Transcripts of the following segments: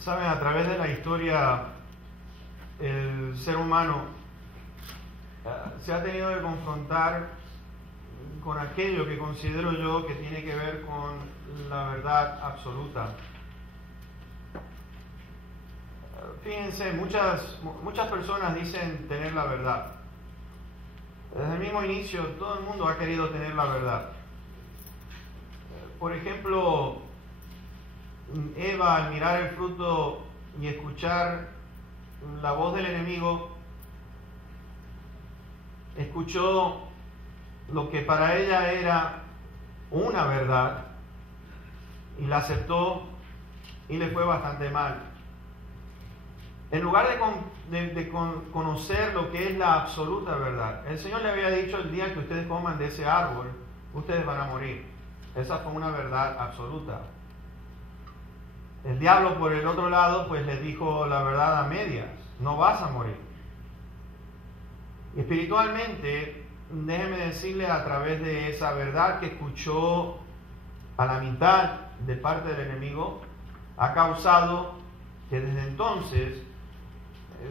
Saben, a través de la historia, el ser humano se ha tenido que confrontar con aquello que considero yo que tiene que ver con la verdad absoluta. Fíjense, muchas personas dicen tener la verdad. Desde el mismo inicio, todo el mundo ha querido tener la verdad. Por ejemplo, Eva, al mirar el fruto y escuchar la voz del enemigo, escuchó lo que para ella era una verdad y la aceptó y le fue bastante mal. En lugar de conocer lo que es la absoluta verdad, el Señor le había dicho: el día que ustedes coman de ese árbol, ustedes van a morir. Esa fue una verdad absoluta. El diablo, por el otro lado, pues le dijo la verdad a medias: no vas a morir. Y espiritualmente, déjeme decirle, a través de esa verdad que escuchó a la mitad de parte del enemigo, ha causado que desde entonces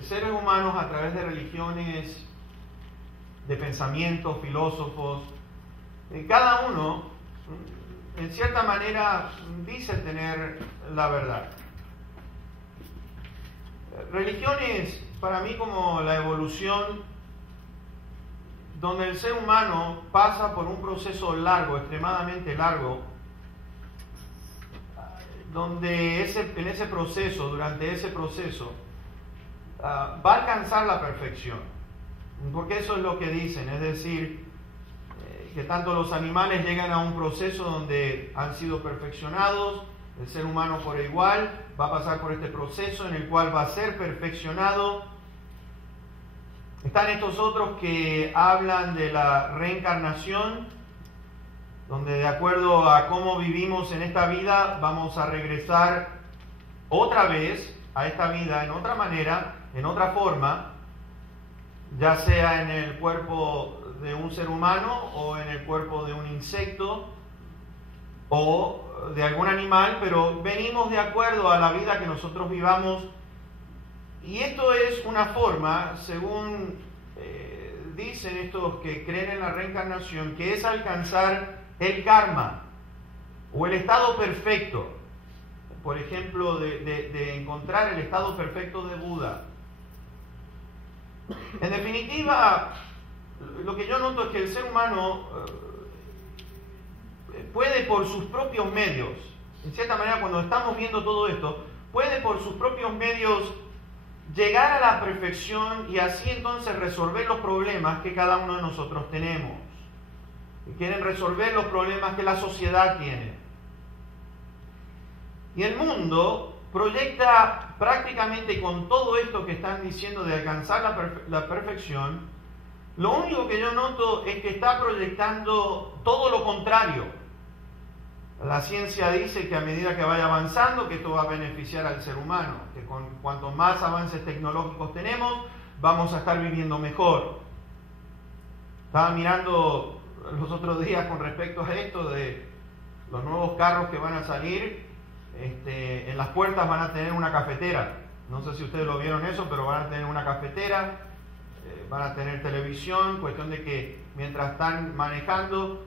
seres humanos, a través de religiones, de pensamientos, filósofos, cada uno en cierta manera dice tener la verdad. Religiones, para mí, como la evolución, donde el ser humano pasa por un proceso largo, extremadamente largo, donde en ese proceso, durante ese proceso, va a alcanzar la perfección. Porque eso es lo que dicen, es decir, que tanto los animales llegan a un proceso donde han sido perfeccionados, el ser humano por igual va a pasar por este proceso en el cual va a ser perfeccionado. Están estos otros que hablan de la reencarnación, donde de acuerdo a cómo vivimos en esta vida, vamos a regresar otra vez a esta vida en otra manera, en otra forma, ya sea en el cuerpo de un ser humano o en el cuerpo de un insecto o de algún animal, pero venimos de acuerdo a la vida que nosotros vivamos. Y esto es una forma, según dicen estos que creen en la reencarnación, que es alcanzar el karma o el estado perfecto. Por ejemplo, de encontrar el estado perfecto de Buda. En definitiva, lo que yo noto es que el ser humano puede por sus propios medios, en cierta manera, cuando estamos viendo todo esto, puede por sus propios medios llegar a la perfección y así entonces resolver los problemas que cada uno de nosotros tenemos. Y quieren resolver los problemas que la sociedad tiene. Y el mundo proyecta prácticamente con todo esto que están diciendo de alcanzar la perfección, lo único que yo noto es que está proyectando todo lo contrario. La ciencia dice que a medida que vaya avanzando, que esto va a beneficiar al ser humano, que cuanto más avances tecnológicos tenemos, vamos a estar viviendo mejor. Estaba mirando los otros días con respecto a esto de los nuevos carros que van a salir. En las puertas van a tener una cafetera. No sé si ustedes lo vieron eso, pero van a tener una cafetera, van a tener televisión, cuestión de que mientras están manejando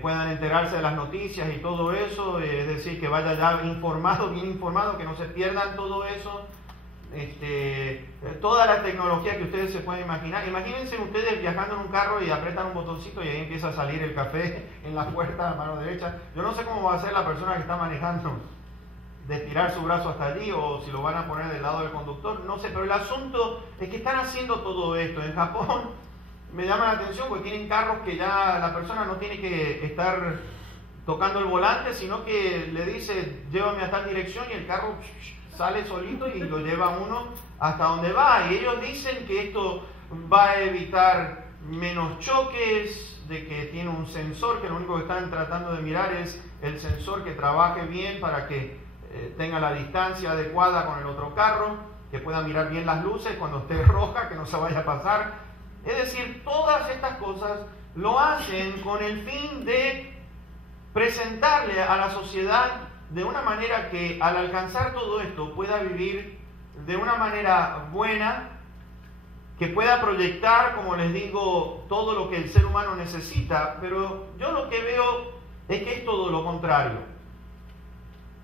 puedan enterarse de las noticias y todo eso, es decir, que vaya ya informado, bien informado, que no se pierdan todo eso. Toda la tecnología que ustedes se pueden imaginar. Imagínense ustedes viajando en un carro y apretan un botoncito y ahí empieza a salir el café en la puerta a mano derecha. Yo no sé cómo va a ser la persona que está manejando, de tirar su brazo hasta allí o si lo van a poner del lado del conductor, no sé, pero el asunto es que están haciendo todo esto. En Japón me llama la atención porque tienen carros que ya la persona no tiene que estar tocando el volante, sino que le dice: llévame a tal dirección, y el carro sale solito y lo lleva uno hasta donde va. Y ellos dicen que esto va a evitar menos choques, de que tiene un sensor, que lo único que están tratando de mirar es el sensor que trabaje bien para que tenga la distancia adecuada con el otro carro, que pueda mirar bien las luces cuando esté roja, que no se vaya a pasar. Es decir, todas estas cosas lo hacen con el fin de presentarle a la sociedad de una manera que al alcanzar todo esto pueda vivir de una manera buena, que pueda proyectar, como les digo, todo lo que el ser humano necesita. Pero yo lo que veo es que es todo lo contrario.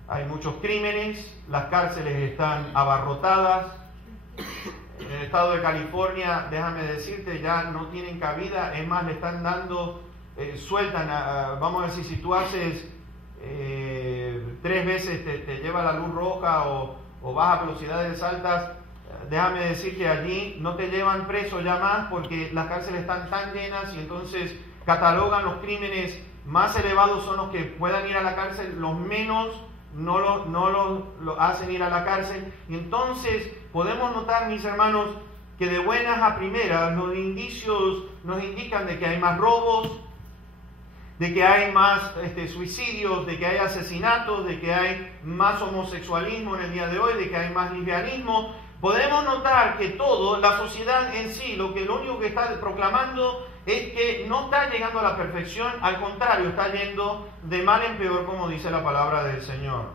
Hay muchos crímenes, las cárceles están abarrotadas. En el estado de California, déjame decirte, ya no tienen cabida. Es más, le están dando, sueltan, vamos a decir, si tú haces 3 veces te lleva la luz roja o vas a velocidades altas, déjame decir que allí no te llevan preso ya más, porque las cárceles están tan llenas y entonces catalogan los crímenes más elevados son los que puedan ir a la cárcel, los menos no lo hacen ir a la cárcel. Y entonces podemos notar, mis hermanos, que de buenas a primeras los indicios nos indican de que hay más robos, de que hay más suicidios, de que hay asesinatos, de que hay más homosexualismo en el día de hoy, de que hay más lesbianismo. Podemos notar que todo, la sociedad en sí, lo único que está proclamando es que no está llegando a la perfección, al contrario, está yendo de mal en peor, como dice la palabra del Señor.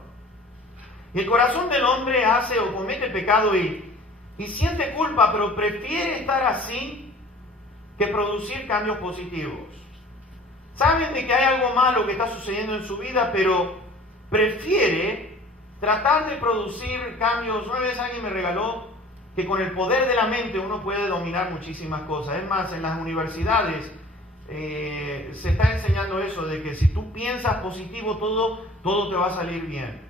Y el corazón del hombre hace o comete pecado y siente culpa, pero prefiere estar así que producir cambios positivos. Saben de que hay algo malo que está sucediendo en su vida, pero prefiere tratar de producir cambios. Una vez alguien me regaló que con el poder de la mente uno puede dominar muchísimas cosas. Es más, en las universidades se está enseñando eso, de que si tú piensas positivo, todo te va a salir bien.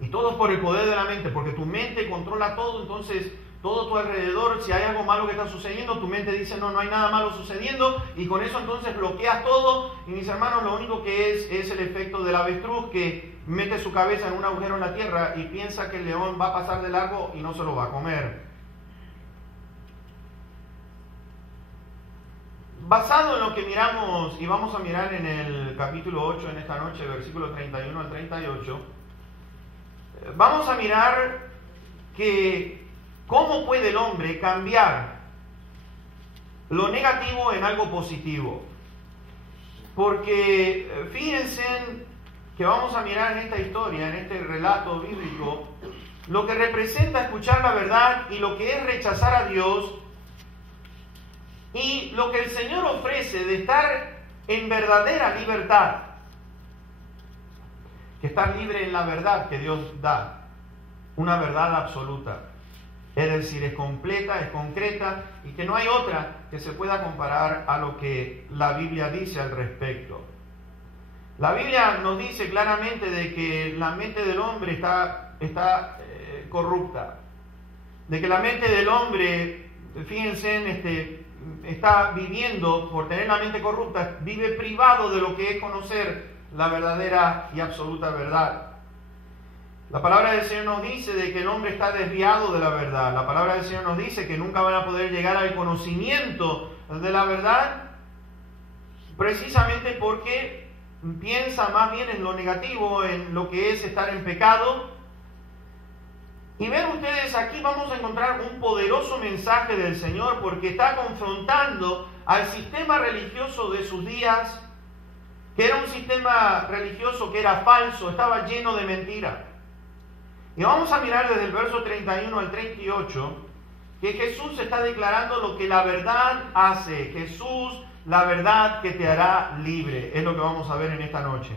Y todo es por el poder de la mente, porque tu mente controla todo. Entonces todo tu alrededor, si hay algo malo que está sucediendo, tu mente dice no hay nada malo sucediendo, y con eso entonces bloqueas todo. Y mis hermanos, lo único que es el efecto del avestruz, que mete su cabeza en un agujero en la tierra y piensa que el león va a pasar de largo y no se lo va a comer. Basado en lo que miramos, y vamos a mirar en el capítulo 8 en esta noche, versículos 31 al 38, vamos a mirar que cómo puede el hombre cambiar lo negativo en algo positivo. Porque fíjense que vamos a mirar en esta historia, en este relato bíblico, lo que representa escuchar la verdad y lo que es rechazar a Dios, y lo que el Señor ofrece de estar en verdadera libertad, que estar libre en la verdad que Dios da, una verdad absoluta. Es decir, es completa, es concreta, y que no hay otra que se pueda comparar a lo que la Biblia dice al respecto. La Biblia nos dice claramente de que la mente del hombre está corrupta, de que la mente del hombre, fíjense, está viviendo, por tener la mente corrupta, vive privado de lo que es conocer la verdadera y absoluta verdad. La palabra del Señor nos dice de que el hombre está desviado de la verdad. La palabra del Señor nos dice que nunca van a poder llegar al conocimiento de la verdad, precisamente porque piensa más bien en lo negativo, en lo que es estar en pecado. Y ven ustedes, aquí vamos a encontrar un poderoso mensaje del Señor, porque está confrontando al sistema religioso de sus días, que era un sistema religioso que era falso, estaba lleno de mentiras. Y vamos a mirar desde el verso 31 al 38, que Jesús está declarando lo que la verdad hace. Jesús, la verdad que te hará libre, es lo que vamos a ver en esta noche.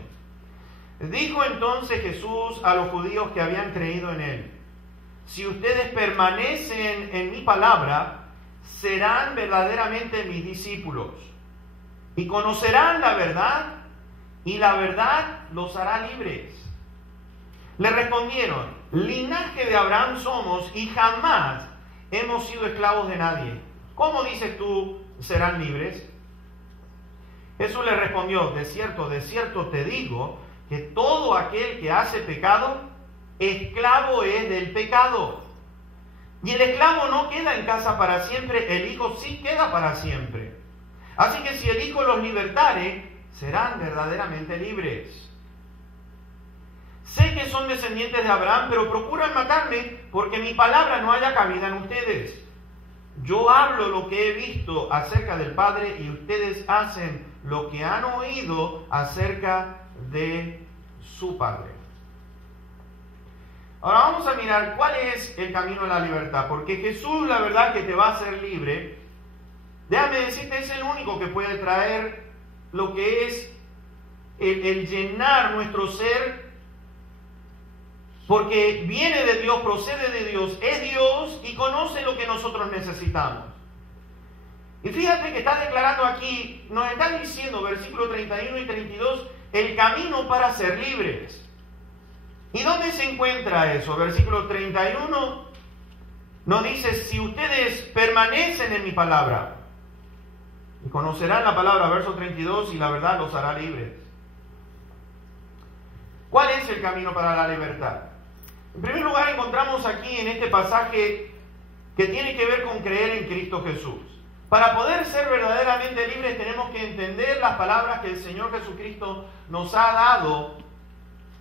Dijo entonces Jesús a los judíos que habían creído en Él: si ustedes permanecen en mi palabra, serán verdaderamente mis discípulos, y conocerán la verdad, y la verdad los hará libres. Le respondieron: linaje de Abraham somos, y jamás hemos sido esclavos de nadie. ¿Cómo dices tú, serán libres? Jesús le respondió: de cierto te digo, que todo aquel que hace pecado, esclavo es del pecado. Y el esclavo no queda en casa para siempre, el Hijo sí queda para siempre. Así que si el Hijo los libertare, serán verdaderamente libres. Sé que son descendientes de Abraham, pero procuran matarme, porque mi palabra no haya cabida en ustedes. Yo hablo lo que he visto acerca del Padre, y ustedes hacen lo que han oído acerca de su Padre. Ahora vamos a mirar cuál es el camino a la libertad, porque Jesús, la verdad, que te va a hacer libre. Déjame decirte, es el único que puede traer lo que es el llenar nuestro ser, porque viene de Dios, procede de Dios, es Dios y conoce lo que nosotros necesitamos. Y fíjate que está declarando aquí, nos está diciendo, versículos 31 y 32, el camino para ser libres. ¿Y dónde se encuentra eso? Versículo 31 nos dice, si ustedes permanecen en mi palabra, y conocerán la palabra, verso 32, y la verdad los hará libres. ¿Cuál es el camino para la libertad? En primer lugar, encontramos aquí en este pasaje que tiene que ver con creer en Cristo Jesús. Para poder ser verdaderamente libres tenemos que entender las palabras que el Señor Jesucristo nos ha dado.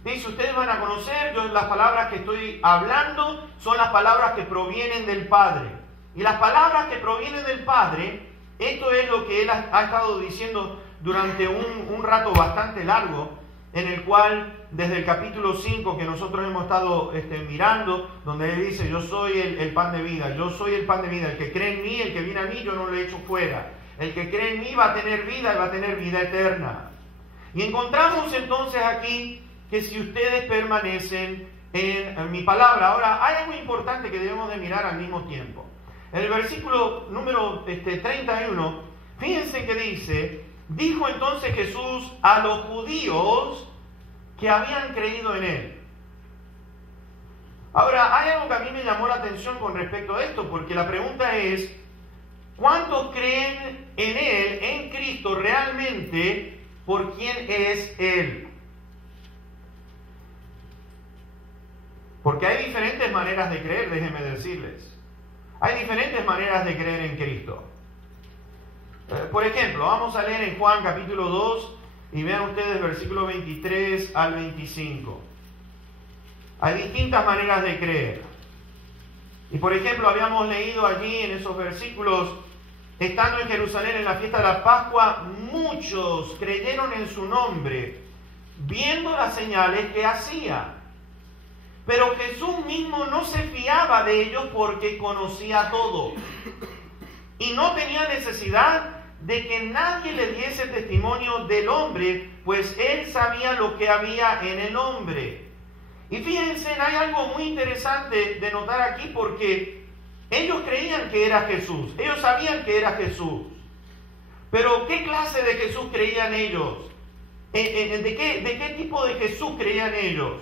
Dice, ustedes van a conocer, las palabras que estoy hablando son las palabras que provienen del Padre. Y las palabras que provienen del Padre, esto es lo que Él ha estado diciendo durante un rato bastante largo, en el cual desde el capítulo 5 que nosotros hemos estado mirando, donde Él dice, yo soy el pan de vida, yo soy el pan de vida, el que cree en mí, el que viene a mí, yo no lo echo fuera. El que cree en mí va a tener vida y va a tener vida eterna. Y encontramos entonces aquí que si ustedes permanecen en mi palabra. Ahora, hay algo importante que debemos de mirar al mismo tiempo. En el versículo número 31, fíjense que dice, dijo entonces Jesús a los judíos que habían creído en Él. Ahora, hay algo que a mí me llamó la atención con respecto a esto, porque la pregunta es, ¿cuántos creen en Él, en Cristo, realmente por quién es Él? Porque hay diferentes maneras de creer, déjenme decirles. Hay diferentes maneras de creer en Cristo. Por ejemplo, vamos a leer en Juan capítulo 2 y vean ustedes versículos 23 al 25. Hay distintas maneras de creer. Y por ejemplo, habíamos leído allí en esos versículos, estando en Jerusalén en la fiesta de la Pascua, muchos creyeron en su nombre, viendo las señales que hacía. Pero Jesús mismo no se fiaba de ellos porque conocía todo. Y no tenía necesidad de que nadie le diese testimonio del hombre, pues él sabía lo que había en el hombre. Y fíjense, hay algo muy interesante de notar aquí, porque ellos creían que era Jesús, ellos sabían que era Jesús. Pero ¿qué clase de Jesús creían ellos? ¿De qué tipo de Jesús creían ellos?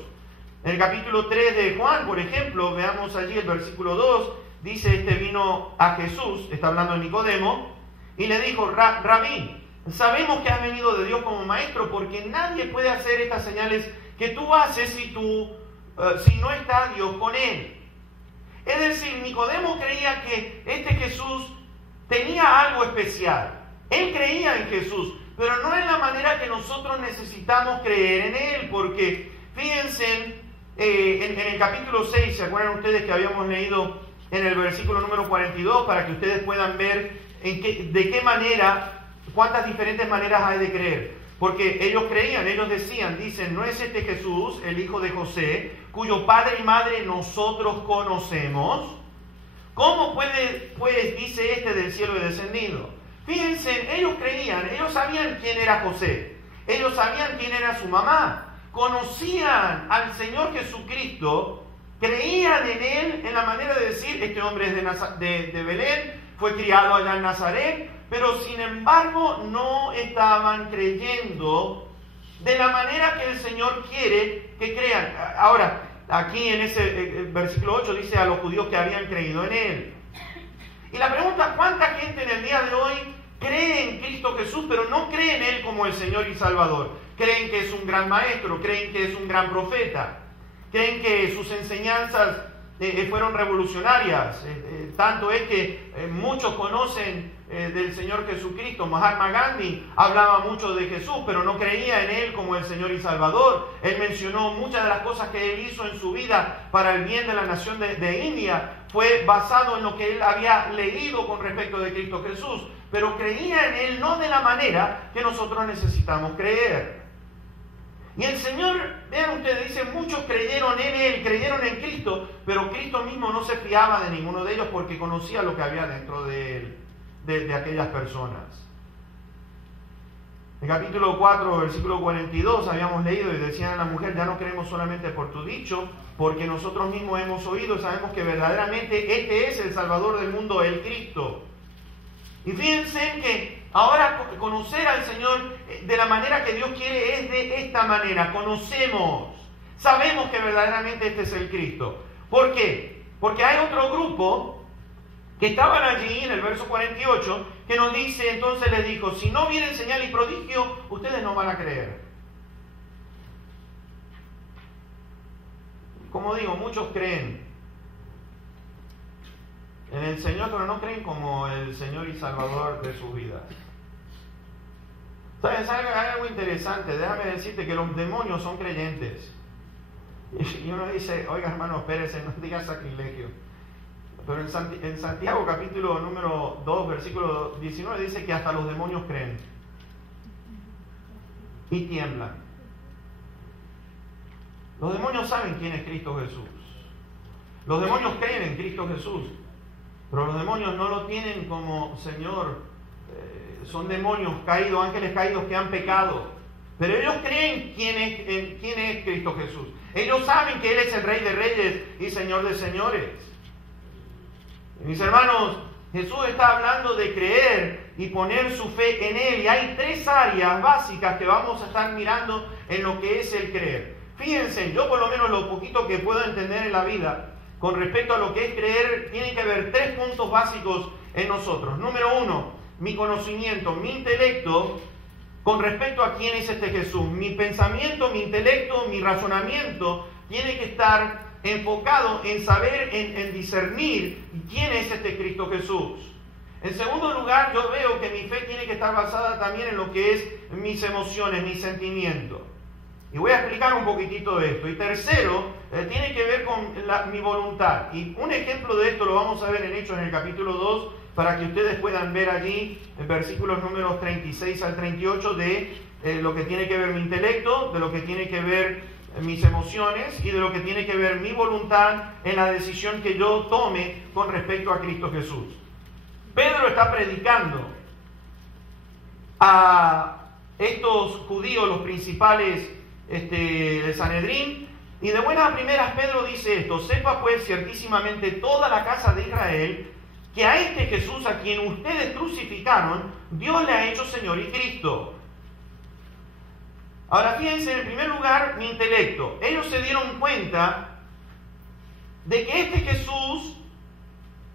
En el capítulo 3 de Juan, por ejemplo, veamos allí el versículo 2, dice, vino a Jesús, está hablando de Nicodemo, y le dijo, Rabí, sabemos que has venido de Dios como maestro, porque nadie puede hacer estas señales que tú haces si no está Dios con él. Es decir, Nicodemo creía que Jesús tenía algo especial. Él creía en Jesús, pero no en la manera que nosotros necesitamos creer en Él, porque fíjense, en el capítulo 6, ¿se acuerdan ustedes que habíamos leído en el versículo número 42? Para que ustedes puedan ver de qué manera, cuántas diferentes maneras hay de creer. Porque ellos creían, ellos dicen, ¿no es este Jesús, el hijo de José, cuyo padre y madre nosotros conocemos? ¿Cómo puede, pues, dice del cielo he descendido? Fíjense, ellos creían, ellos sabían quién era José, ellos sabían quién era su mamá, conocían al Señor Jesucristo, creían en Él, en la manera de decir, este hombre es de Belén, fue criado allá en Nazaret, pero sin embargo no estaban creyendo de la manera que el Señor quiere que crean. Ahora, aquí en ese versículo 8 dice a los judíos que habían creído en Él. Y la pregunta, ¿cuánta gente en el día de hoy cree en Cristo Jesús, pero no cree en Él como el Señor y Salvador? Creen que es un gran maestro, creen que es un gran profeta, creen que sus enseñanzas fueron revolucionarias. Tanto es que muchos conocen del Señor Jesucristo. Mahatma Gandhi hablaba mucho de Jesús, pero no creía en Él como el Señor y Salvador. Él mencionó muchas de las cosas que Él hizo en su vida para el bien de la nación de India. Fue basado en lo que Él había leído con respecto de Cristo Jesús, pero creía en Él no de la manera que nosotros necesitamos creer. Y el Señor, vean ustedes, dice, muchos creyeron en Él, creyeron en Cristo, pero Cristo mismo no se fiaba de ninguno de ellos porque conocía lo que había dentro de Él, de aquellas personas. En capítulo 4, versículo 42, habíamos leído y decían a la mujer, ya no creemos solamente por tu dicho, porque nosotros mismos hemos oído y sabemos que verdaderamente este es el Salvador del mundo, el Cristo. Y fíjense que ahora conocer al Señor de la manera que Dios quiere es de esta manera. Conocemos, sabemos que verdaderamente este es el Cristo. ¿Por qué? Porque hay otro grupo que estaban allí en el verso 48 que nos dice, entonces les dijo, si no vienen señal y prodigio, ustedes no van a creer. Como digo, muchos creen en el Señor, pero no creen como el Señor y Salvador de sus vidas. ¿Sabes? Hay algo interesante. Déjame decirte que los demonios son creyentes. Y uno dice, oiga hermano, espérese, no diga sacrilegio. Pero en Santiago capítulo número 2, versículo 19 dice que hasta los demonios creen y tiemblan. Los demonios saben quién es Cristo Jesús. Los demonios creen en Cristo Jesús. Pero los demonios no lo tienen como Señor. Son demonios caídos, ángeles caídos que han pecado. Pero ellos creen quién es Cristo Jesús. Ellos saben que Él es el Rey de Reyes y Señor de Señores. Mis hermanos, Jesús está hablando de creer y poner su fe en Él. Y hay tres áreas básicas que vamos a estar mirando en lo que es el creer. Fíjense, yo por lo menos lo poquito que puedo entender en la vida con respecto a lo que es creer, tienen que haber tres puntos básicos en nosotros. Número uno, mi conocimiento, mi intelecto con respecto a quién es este Jesús. Mi pensamiento, mi intelecto, mi razonamiento tiene que estar enfocado en saber, en discernir quién es este Cristo Jesús. En segundo lugar, yo veo que mi fe tiene que estar basada también en lo que es mis emociones, mis sentimientos. Y voy a explicar un poquitito de esto. Y tercero, tiene que ver con mi voluntad. Y un ejemplo de esto lo vamos a ver en Hechos en el capítulo 2, para que ustedes puedan ver allí en versículos números 36 al 38 de lo que tiene que ver mi intelecto, de lo que tiene que ver mis emociones y de lo que tiene que ver mi voluntad en la decisión que yo tome con respecto a Cristo Jesús. Pedro está predicando a estos judíos, los principales de Sanedrín, y de buenas a primeras Pedro dice esto: sepa pues ciertísimamente toda la casa de Israel que a este Jesús a quien ustedes crucificaron, Dios le ha hecho Señor y Cristo. Ahora fíjense, en primer lugar, mi intelecto. Ellos se dieron cuenta de que este Jesús,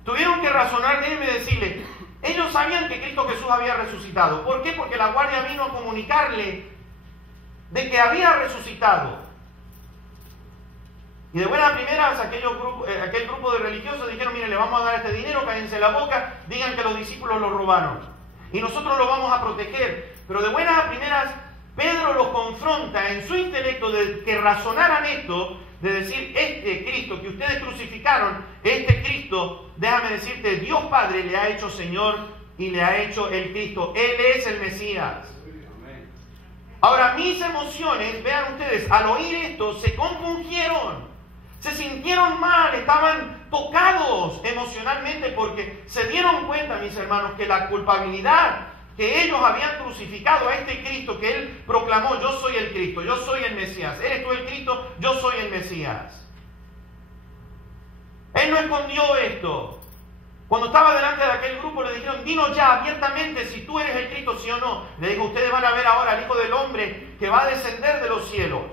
tuvieron que razonar de él y decirle, ellos sabían que Cristo Jesús había resucitado. ¿Por qué? Porque la guardia vino a comunicarle de que había resucitado. Y de buenas primeras aquel grupo de religiosos dijeron, miren, le vamos a dar este dinero, cállense la boca, digan que los discípulos lo robaron. Y nosotros lo vamos a proteger. Pero de buenas a primeras, Pedro los confronta en su intelecto de que razonaran esto, de decir, este Cristo que ustedes crucificaron, este Cristo, déjame decirte, Dios Padre le ha hecho Señor y le ha hecho el Cristo. Él es el Mesías. Ahora, mis emociones, vean ustedes, al oír esto, se compungieron. Se sintieron mal, estaban tocados emocionalmente porque se dieron cuenta, mis hermanos, que la culpabilidad que ellos habían crucificado a este Cristo que Él proclamó, yo soy el Cristo, yo soy el Mesías. ¿Eres tú el Cristo? Yo soy el Mesías. Él no escondió esto. Cuando estaba delante de aquel grupo le dijeron, dinos ya abiertamente si tú eres el Cristo, sí o no. Le dijo, ustedes van a ver ahora al Hijo del Hombre que va a descender de los cielos.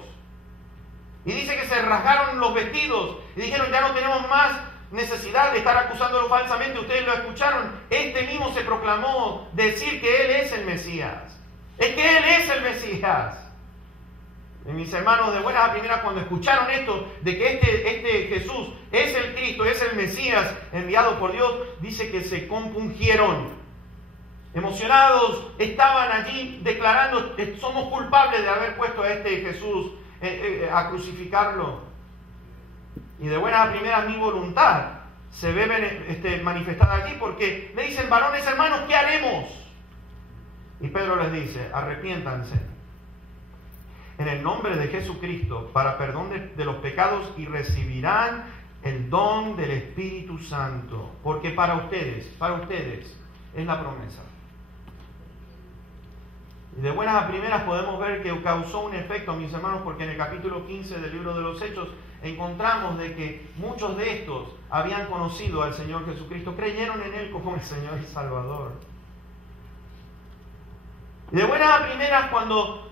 Y dice que se rasgaron los vestidos y dijeron, ya no tenemos más necesidad de estar acusándolo falsamente. Ustedes lo escucharon. Este mismo se proclamó decir que Él es el Mesías. Es que Él es el Mesías. Y mis hermanos, de buenas a primeras, cuando escucharon esto, de que este Jesús es el Cristo, es el Mesías enviado por Dios, dice que se compungieron. Emocionados, estaban allí declarando, somos culpables de haber puesto a este Jesús a crucificarlo. Y de buenas a primeras mi voluntad se ve manifestada allí porque le dicen, varones hermanos, ¿qué haremos? Y Pedro les dice, arrepiéntanse. en el nombre de Jesucristo para perdón de los pecados y recibirán el don del Espíritu Santo. Porque para ustedes es la promesa. Y de buenas a primeras podemos ver que causó un efecto, mis hermanos, porque en el capítulo 15 del libro de los Hechos encontramos de que muchos de estos habían conocido al Señor Jesucristo, creyeron en Él como el Señor y Salvador. Y de buenas a primeras, cuando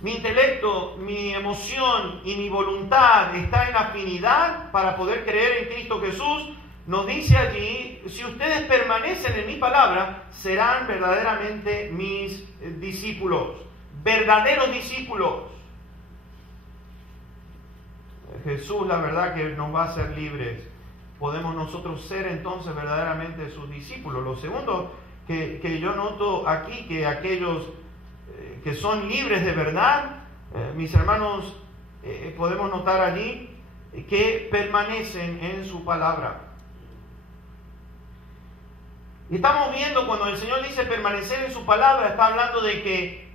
mi intelecto, mi emoción y mi voluntad está en afinidad para poder creer en Cristo Jesús, nos dice allí, si ustedes permanecen en mi palabra, serán verdaderamente mis discípulos, verdaderos discípulos. Jesús, la verdad que nos va a hacer libres. Podemos nosotros ser entonces verdaderamente sus discípulos. Lo segundo que yo noto aquí, que aquellos que son libres de verdad, mis hermanos, podemos notar allí que permanecen en su palabra. Y estamos viendo cuando el Señor dice permanecer en su palabra, está hablando de que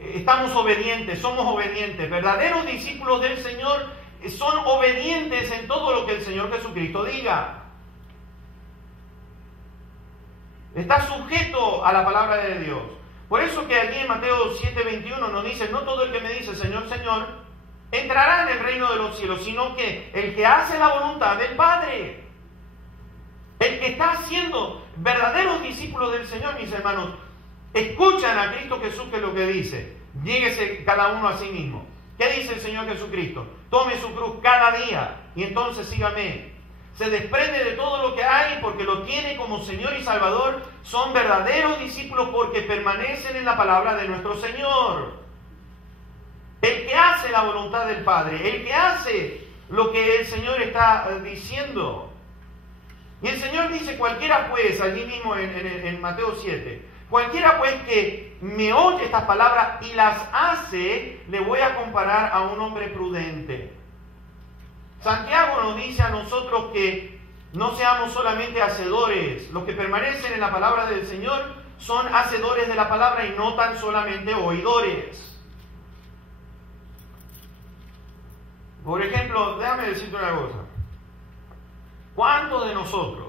estamos obedientes, somos obedientes. Verdaderos discípulos del Señor son obedientes en todo lo que el Señor Jesucristo diga. Está sujeto a la palabra de Dios. Por eso que allí en Mateo 7:21 nos dice, no todo el que me dice Señor, Señor, entrará en el reino de los cielos, sino que el que hace la voluntad del Padre. El que está siendo verdaderos discípulos del Señor, mis hermanos, escuchan a Cristo Jesús, que es lo que dice. Lléguese cada uno a sí mismo. ¿Qué dice el Señor Jesucristo? Tome su cruz cada día y entonces sígame. Se desprende de todo lo que hay porque lo tiene como Señor y Salvador. Son verdaderos discípulos porque permanecen en la palabra de nuestro Señor. El que hace la voluntad del Padre, el que hace lo que el Señor está diciendo. Y el Señor dice, cualquiera pues, allí mismo en Mateo 7, cualquiera pues que me oye estas palabras y las hace, le voy a comparar a un hombre prudente. Santiago nos dice a nosotros que no seamos solamente hacedores. Los que permanecen en la palabra del Señor son hacedores de la palabra y no tan solamente oidores. Por ejemplo, déjame decirte una cosa. ¿Cuántos de nosotros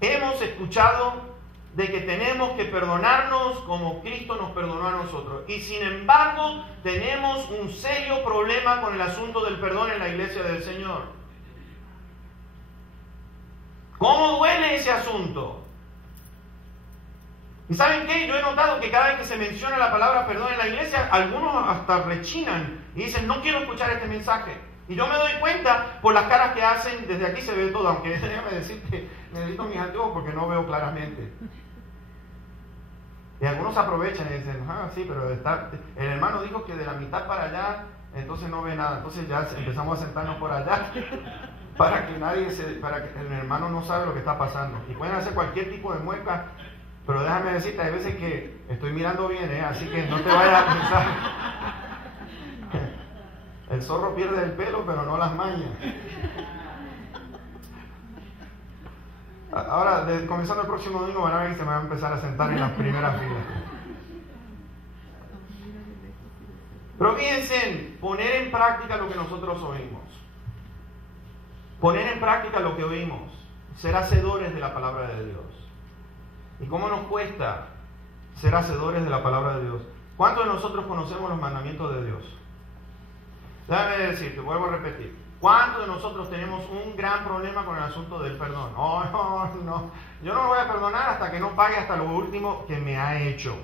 hemos escuchado de que tenemos que perdonarnos como Cristo nos perdonó a nosotros? Y sin embargo, tenemos un serio problema con el asunto del perdón en la iglesia del Señor. ¿Cómo duele ese asunto? ¿Y saben qué? Yo he notado que cada vez que se menciona la palabra perdón en la iglesia, algunos hasta rechinan y dicen, no quiero escuchar este mensaje. Y yo me doy cuenta por las caras que hacen, desde aquí se ve todo, aunque déjame decir que necesito mis anteojos porque no veo claramente. Y algunos aprovechan y dicen, sí, pero el hermano dijo que de la mitad para allá, entonces no ve nada. Entonces ya empezamos a sentarnos por allá para que el hermano no sabe lo que está pasando. Y pueden hacer cualquier tipo de mueca, pero déjame decirte, hay veces que estoy mirando bien, así que no te vayas a pensar. El zorro pierde el pelo, pero no las mañas. Ahora, comenzando el próximo domingo, van a ver que se me va a empezar a sentar en las primeras filas. Pero fíjense, poner en práctica lo que nosotros oímos. Poner en práctica lo que oímos. Ser hacedores de la palabra de Dios. ¿Y cómo nos cuesta ser hacedores de la palabra de Dios? ¿Cuántos de nosotros conocemos los mandamientos de Dios? Déjame decirte, vuelvo a repetir. ¿Cuántos de nosotros tenemos un gran problema con el asunto del perdón? No. Yo no lo voy a perdonar hasta que no pague hasta lo último que me ha hecho.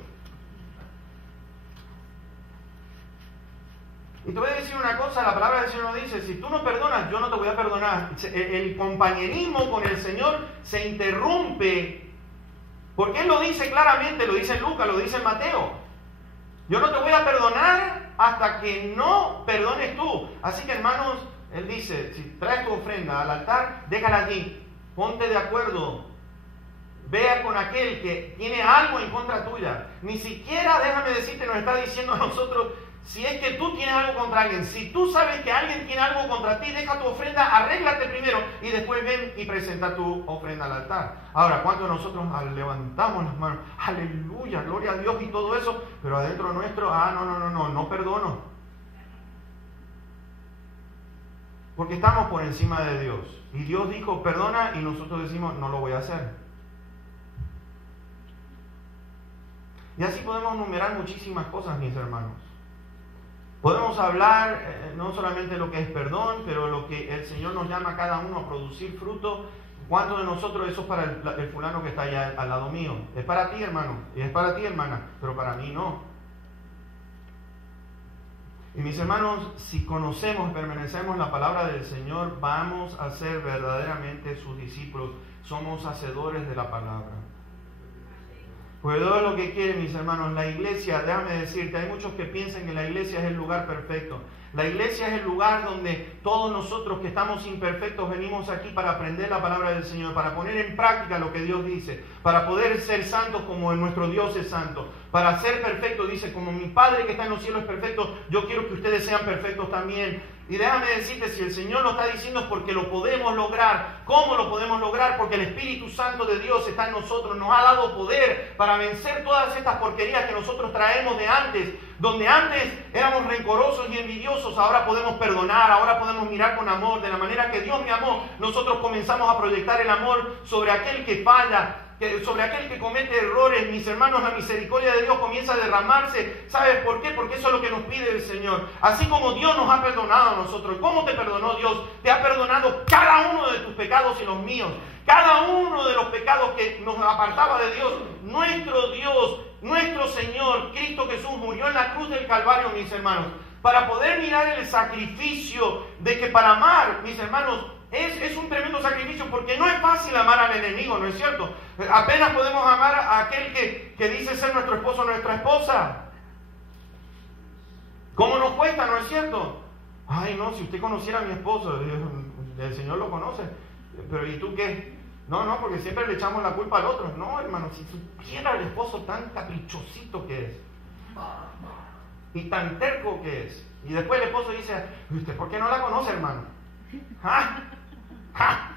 Y te voy a decir una cosa, la palabra del Señor nos dice, si tú no perdonas, yo no te voy a perdonar. El compañerismo con el Señor se interrumpe, porque Él lo dice claramente, lo dice en Lucas, lo dice en Mateo. Yo no te voy a perdonar hasta que no perdones tú. Así que, hermanos, Él dice, si traes tu ofrenda al altar, déjala allí, ponte de acuerdo, vea con aquel que tiene algo en contra tuya. Ni siquiera, déjame decirte, nos está diciendo a nosotros, si es que tú tienes algo contra alguien, si tú sabes que alguien tiene algo contra ti, deja tu ofrenda, arréglate primero y después ven y presenta tu ofrenda al altar. Ahora, ¿cuántos de nosotros levantamos las manos? Aleluya, gloria a Dios y todo eso, pero adentro nuestro, no perdono. Porque estamos por encima de Dios. Y Dios dijo, perdona, y nosotros decimos, no lo voy a hacer. Y así podemos enumerar muchísimas cosas, mis hermanos. Podemos hablar no solamente de lo que es perdón, pero lo que el Señor nos llama a cada uno a producir fruto. ¿Cuántos de nosotros eso es para el fulano que está allá al lado mío? Es para ti, hermano, y es para ti, hermana, pero para mí no. Y mis hermanos, si conocemos y permanecemos en la palabra del Señor, vamos a ser verdaderamente sus discípulos. Somos hacedores de la palabra. Pues todo lo que quieren, mis hermanos, la iglesia, déjame decirte, hay muchos que piensan que la iglesia es el lugar perfecto. La iglesia es el lugar donde todos nosotros que estamos imperfectos venimos aquí para aprender la palabra del Señor, para poner en práctica lo que Dios dice, para poder ser santos como nuestro Dios es santo, para ser perfectos, dice, como mi Padre que está en los cielos es perfecto, yo quiero que ustedes sean perfectos también. Y déjame decirte, si el Señor lo está diciendo es porque lo podemos lograr. ¿Cómo lo podemos lograr? Porque el Espíritu Santo de Dios está en nosotros, nos ha dado poder para vencer todas estas porquerías que nosotros traemos de antes. Donde antes éramos rencorosos y envidiosos, ahora podemos perdonar, ahora podemos mirar con amor. De la manera que Dios me amó, nosotros comenzamos a proyectar el amor sobre aquel que falla, sobre aquel que comete errores. Mis hermanos, la misericordia de Dios comienza a derramarse. ¿Sabes por qué? Porque eso es lo que nos pide el Señor. Así como Dios nos ha perdonado a nosotros. ¿Cómo te perdonó Dios? Te ha perdonado cada uno de tus pecados y los míos. Cada uno de los pecados que nos apartaba de Dios. Nuestro Dios, nuestro Señor, Cristo Jesús, murió en la cruz del Calvario, mis hermanos, para poder mirar el sacrificio de que para amar, mis hermanos, es un tremendo sacrificio, porque no es fácil amar al enemigo, ¿no es cierto? Apenas podemos amar a aquel que dice ser nuestro esposo o nuestra esposa. ¿Cómo nos cuesta, no es cierto? Ay, no, si usted conociera a mi esposo, el Señor lo conoce, pero ¿y tú qué? No, porque siempre le echamos la culpa al otro. No, hermano, si supiera el esposo tan caprichosito que es, y tan terco que es, y después el esposo dice, ¿usted por qué no la conoce, hermano? ¿Ah? ¡Ja!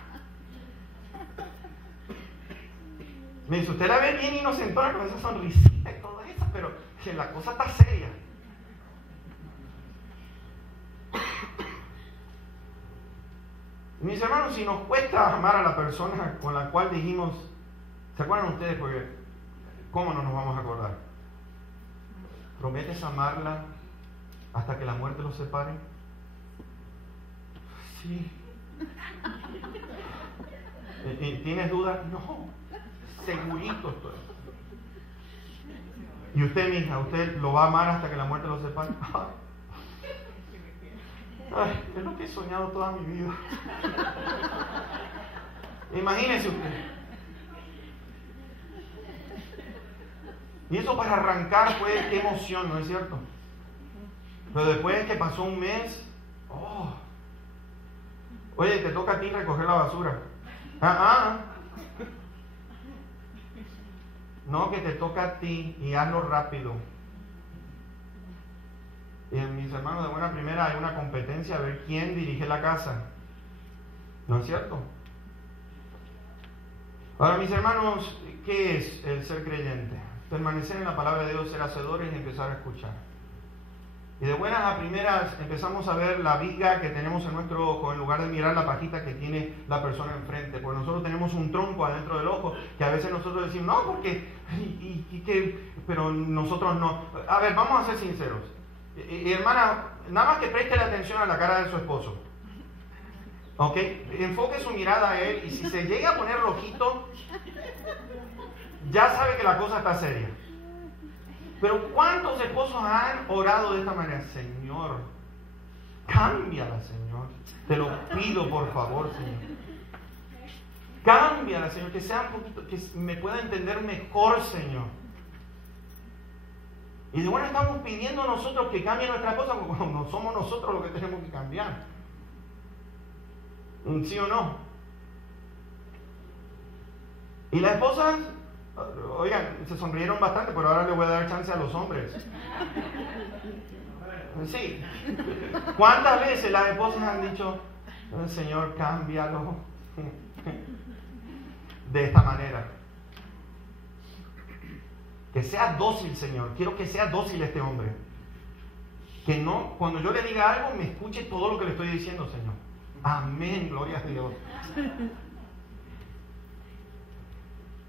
Me dice, usted la ve bien inocentona con esa sonrisita y todo eso, pero que la cosa está seria. Mis hermanos, si nos cuesta amar a la persona con la cual dijimos, ¿se acuerdan ustedes? Porque ¿cómo no nos vamos a acordar? ¿Prometes amarla hasta que la muerte los separe? Sí. ¿Tienes dudas? No, segurito estoy. ¿Y usted, mija, usted lo va a amar hasta que la muerte lo separe? Ay, es lo que he soñado toda mi vida. Imagínese usted. Y eso para arrancar fue qué emoción, ¿no es cierto? Pero después que pasó un mes, oye, te toca a ti recoger la basura. No, que te toca a ti y hazlo rápido. Y mis hermanos, de buena primera hay una competencia a ver quién dirige la casa. ¿No es cierto? Ahora, mis hermanos, ¿qué es el ser creyente? Permanecer en la palabra de Dios, ser hacedores y empezar a escuchar. Y de buenas a primeras empezamos a ver la viga que tenemos en nuestro ojo en lugar de mirar la pajita que tiene la persona enfrente. Porque nosotros tenemos un tronco adentro del ojo que a veces nosotros decimos, no, porque, pero nosotros no. A ver, vamos a ser sinceros. Y hermana, nada más que preste la atención a la cara de su esposo. ¿Ok? Enfoque su mirada a él y si se llega a poner rojito, ya sabe que la cosa está seria. Pero ¿cuántos esposos han orado de esta manera? Señor, cámbiala, Señor. Te lo pido, por favor, Señor. Cámbiala, Señor, que sea un poquito, que me pueda entender mejor, Señor. Y de bueno estamos pidiendo a nosotros que cambie nuestra esposa, porque no somos nosotros los que tenemos que cambiar. ¿Sí o no? Y las esposas, oigan, se sonrieron bastante, pero ahora le voy a dar chance a los hombres. Sí. ¿Cuántas veces las esposas han dicho, Señor, cámbialo de esta manera? Que sea dócil, Señor. Quiero que sea dócil este hombre. Que no, cuando yo le diga algo, me escuche todo lo que le estoy diciendo, Señor. Amén, gloria a Dios.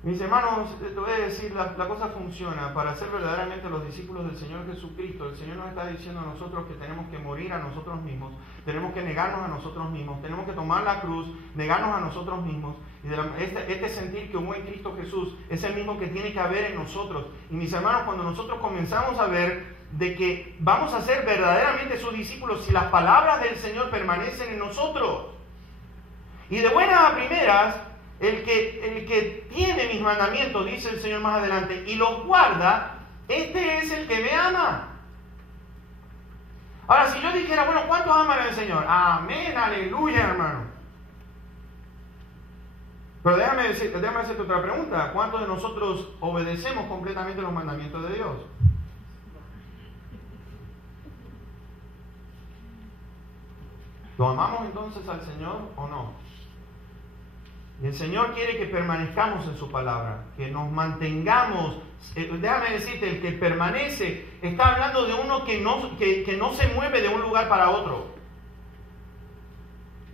Mis hermanos, te voy a decir, la cosa funciona. Para ser verdaderamente los discípulos del Señor Jesucristo, el Señor nos está diciendo a nosotros que tenemos que morir a nosotros mismos, tenemos que negarnos a nosotros mismos, tenemos que tomar la cruz, negarnos a nosotros mismos. Y este sentir que hubo en Cristo Jesús es el mismo que tiene que haber en nosotros. Y mis hermanos, cuando nosotros comenzamos a ver de que vamos a ser verdaderamente sus discípulos si las palabras del Señor permanecen en nosotros. Y de buenas a primeras, el que tiene mis mandamientos, dice el Señor más adelante, y los guarda, este es el que me ama. Ahora, si yo dijera, bueno, ¿cuántos aman al Señor? Amén, aleluya, hermano. Pero déjame hacerte otra pregunta. ¿Cuántos de nosotros obedecemos completamente los mandamientos de Dios? ¿Lo amamos entonces al Señor o no? Y el Señor quiere que permanezcamos en su palabra, que nos mantengamos. Déjame decirte, el que permanece está hablando de uno que no se mueve de un lugar para otro.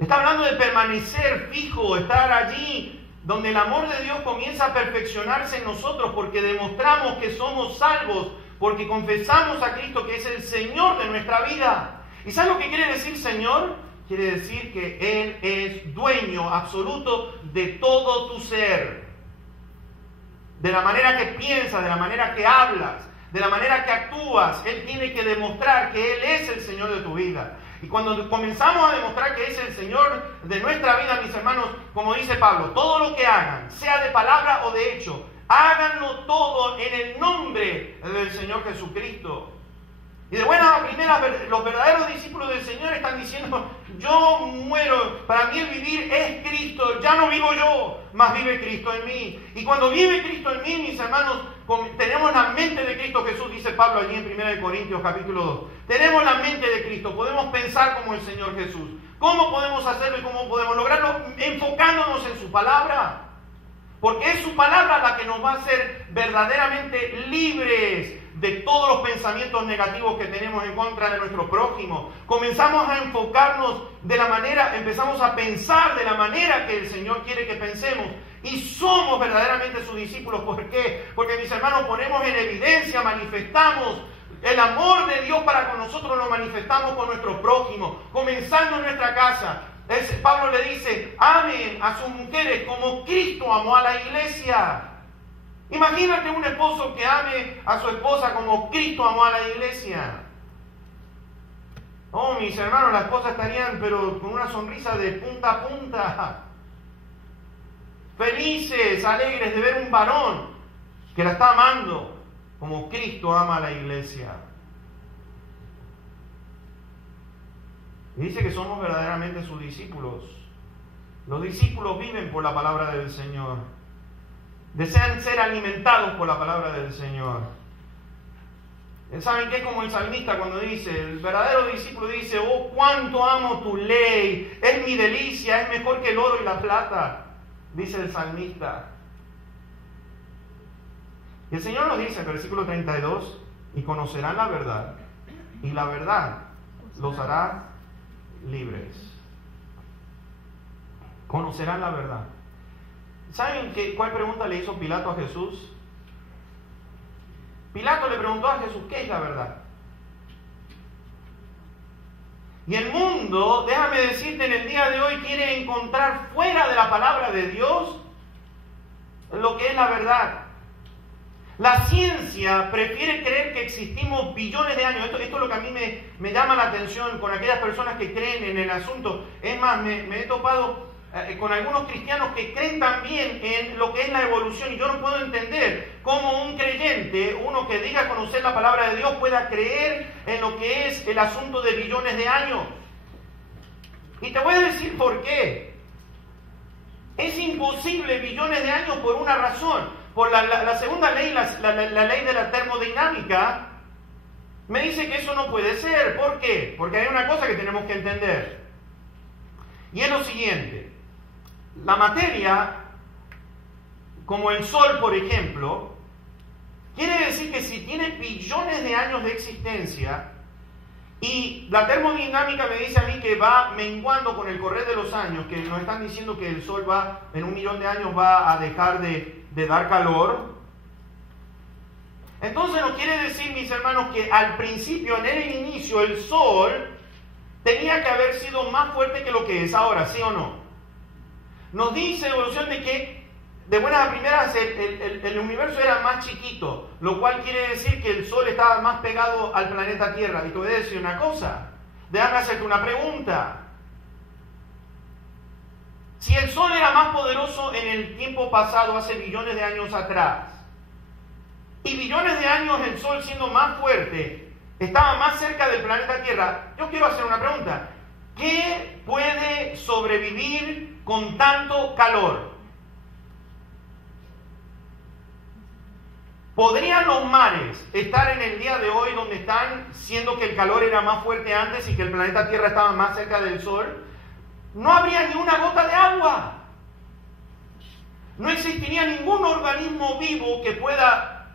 Está hablando de permanecer fijo, estar allí donde el amor de Dios comienza a perfeccionarse en nosotros, porque demostramos que somos salvos, porque confesamos a Cristo que es el Señor de nuestra vida. ¿Y sabes lo que quiere decir Señor? Quiere decir que Él es dueño absoluto de todo tu ser. De la manera que piensas, de la manera que hablas, de la manera que actúas, Él tiene que demostrar que Él es el Señor de tu vida. Y cuando comenzamos a demostrar que es el Señor de nuestra vida, mis hermanos, como dice Pablo, todo lo que hagan, sea de palabra o de hecho, háganlo todo en el nombre del Señor Jesucristo. Y de buena primera, los verdaderos discípulos del Señor están diciendo, yo muero, para mí el vivir es Cristo, ya no vivo yo, mas vive Cristo en mí. Y cuando vive Cristo en mí, mis hermanos, tenemos la mente de Cristo Jesús, dice Pablo allí en 1 Corintios capítulo 2. Tenemos la mente de Cristo, podemos pensar como el Señor Jesús. ¿Cómo podemos hacerlo y cómo podemos lograrlo? Enfocándonos en su palabra. Porque es su palabra la que nos va a hacer verdaderamente libres de todos los pensamientos negativos que tenemos en contra de nuestro prójimo. Comenzamos a enfocarnos empezamos a pensar de la manera que el Señor quiere que pensemos. Y somos verdaderamente sus discípulos. ¿Por qué? Porque, mis hermanos, ponemos en evidencia, manifestamos el amor de Dios para con nosotros, lo manifestamos con nuestro prójimo, comenzando en nuestra casa. Pablo le dice, amen a sus mujeres como Cristo amó a la iglesia. Imagínate un esposo que ame a su esposa como Cristo amó a la iglesia. Oh, mis hermanos, las esposas estarían pero con una sonrisa de punta a punta. Felices, alegres de ver un varón que la está amando como Cristo ama a la iglesia. Y dice que somos verdaderamente sus discípulos. Los discípulos viven por la palabra del Señor. Desean ser alimentados por la palabra del Señor. ¿Saben qué? Es como el salmista cuando dice, el verdadero discípulo dice, oh, cuánto amo tu ley, es mi delicia, es mejor que el oro y la plata, dice el salmista. Y el Señor nos dice en versículo 32, y conocerán la verdad, y la verdad los hará libres. Conocerán la verdad. ¿Saben cuál pregunta le hizo Pilato a Jesús? Pilato le preguntó a Jesús, ¿qué es la verdad? Y el mundo, déjame decirte, en el día de hoy quiere encontrar fuera de la palabra de Dios lo que es la verdad. La ciencia prefiere creer que existimos billones de años. Esto es lo que a mí me llama la atención con aquellas personas que creen en el asunto. Es más, me he topado con algunos cristianos que creen también en lo que es la evolución, y yo no puedo entender cómo un creyente, uno que diga conocer la palabra de Dios, pueda creer en lo que es el asunto de billones de años. Y te voy a decir por qué. Es imposible billones de años por una razón. Por la segunda ley, la ley de la termodinámica, me dice que eso no puede ser. ¿Por qué? Porque hay una cosa que tenemos que entender. Y es lo siguiente. La materia, como el Sol, por ejemplo, quiere decir que si tiene billones de años de existencia, Y la termodinámica me dice a mí que va menguando con el correr de los años, que nos están diciendo que el Sol va, en 1 millón de años, va a dejar de dar calor. Entonces nos quiere decir, mis hermanos, que al principio, en el inicio, el Sol tenía que haber sido más fuerte que lo que es ahora, ¿sí o no? Nos dice evolución de que de buenas a primeras el universo era más chiquito, lo cual quiere decir que el Sol estaba más pegado al planeta Tierra. Y te voy a decir una cosa, déjame hacerte una pregunta. Si el Sol era más poderoso en el tiempo pasado, hace billones de años atrás, y billones de años el Sol siendo más fuerte, estaba más cerca del planeta Tierra, yo quiero hacer una pregunta. ¿Qué puede sobrevivir con tanto calor? ¿Podrían los mares estar en el día de hoy donde están, siendo que el calor era más fuerte antes y que el planeta Tierra estaba más cerca del Sol? No habría ni una gota de agua. No existiría ningún organismo vivo que pueda